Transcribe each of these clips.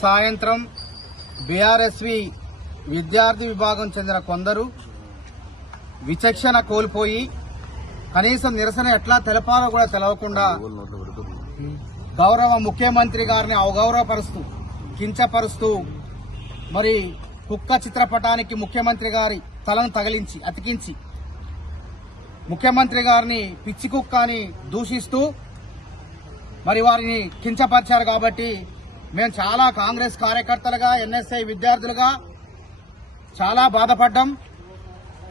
సాయంత్రం బీఆర్ఎస్వి విద్యార్థి విభాగం చెందిన కొందరు విచక్షణ కోల్పోయి కనీసం నిరసన ఎట్లా తెలపాలో కూడా తెలవకుండా గౌరవ ముఖ్యమంత్రి గారిని అవగౌరవపరుస్తూ కించపరుస్తూ మరి కుక్క చిత్రపటానికి ముఖ్యమంత్రి గారి తలను తగిలించి అతికించి ముఖ్యమంత్రి గారిని పిచ్చి కుక్క అని దూషిస్తూ మరి వారిని కించపరిచారు కాబట్టి మేము చాలా కాంగ్రెస్ కార్యకర్తలుగా ఎన్ఎస్ఐ విద్యార్థులుగా చాలా బాధపడ్డాం.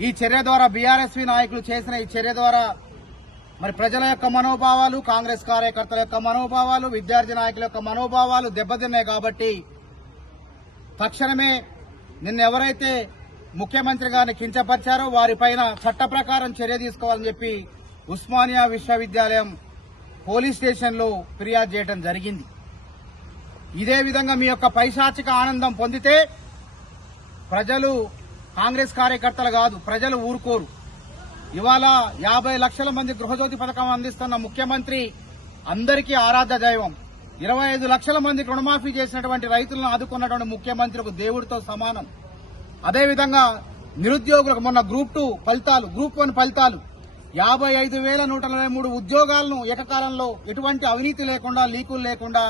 ఈ చర్య ద్వారా బీఆర్ఎస్వి నాయకులు చేసిన ఈ చర్య ద్వారా మరి ప్రజల యొక్క మనోభావాలు కాంగ్రెస్ కార్యకర్తల యొక్క మనోభావాలు విద్యార్థి నాయకుల యొక్క మనోభావాలు దెబ్బతిన్నాయి కాబట్టి తక్షణమే నిన్న ఎవరైతే ముఖ్యమంత్రి గారిని కించపరిచారో వారిపైన చట్ట ప్రకారం చర్య తీసుకోవాలని చెప్పి ఉస్మానియా విశ్వవిద్యాలయం పోలీస్ స్టేషన్లో ఫిర్యాదు చేయడం జరిగింది. ఇదే విధంగా మీ యొక్క పైశాచిక ఆనందం పొందితే ప్రజలు కాంగ్రెస్ కార్యకర్తలు కాదు ప్రజలు ఊరుకోరు. ఇవాళ యాభై లక్షల మంది గృహజ్యోతి పథకం అందిస్తున్న ముఖ్యమంత్రి అందరికీ ఆరాధ్య దైవం. ఇరవై ఐదు లక్షల మందికి రుణమాఫీ చేసినటువంటి రైతులను ఆదుకున్నటువంటి ముఖ్యమంత్రి ఒక దేవుడితో సమానం. అదేవిధంగా నిరుద్యోగులకు మొన్న గ్రూప్ టూ ఫలితాలు గ్రూప్ వన్ ఫలితాలు. యాభై ఐదు వేల నూట నలభై మూడు ఉద్యోగాలను ఏకకాలంలో ఎటువంటి అవినీతి లేకుండా లీకులు లేకుండా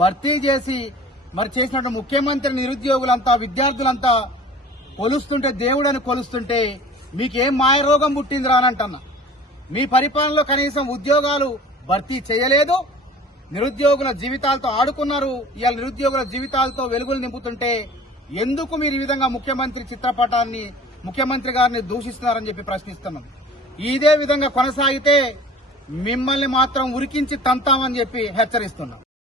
భర్తీ చేసి మరి చేసినటువంటి ముఖ్యమంత్రి నిరుద్యోగులంతా విద్యార్థులంతా కొలుస్తుంటే దేవుడని కొలుస్తుంటే మీకేం మాయరోగం పుట్టిందిరా అని మీ పరిపాలనలో కనీసం ఉద్యోగాలు భర్తీ చేయలేదు. నిరుద్యోగుల జీవితాలతో ఆడుకున్నారు. ఇవాళ నిరుద్యోగుల జీవితాలతో వెలుగులు నింపుతుంటే ఎందుకు మీరు ఈ విధంగా ముఖ్యమంత్రి చిత్రపటాన్ని ముఖ్యమంత్రి గారిని దూషిస్తున్నారని చెప్పి ప్రశ్నిస్తున్నాం. ఇదే విధంగా కొనసాగితే మిమ్మల్ని మాత్రం ఉరికించి తంతామని చెప్పి హెచ్చరిస్తున్నాం.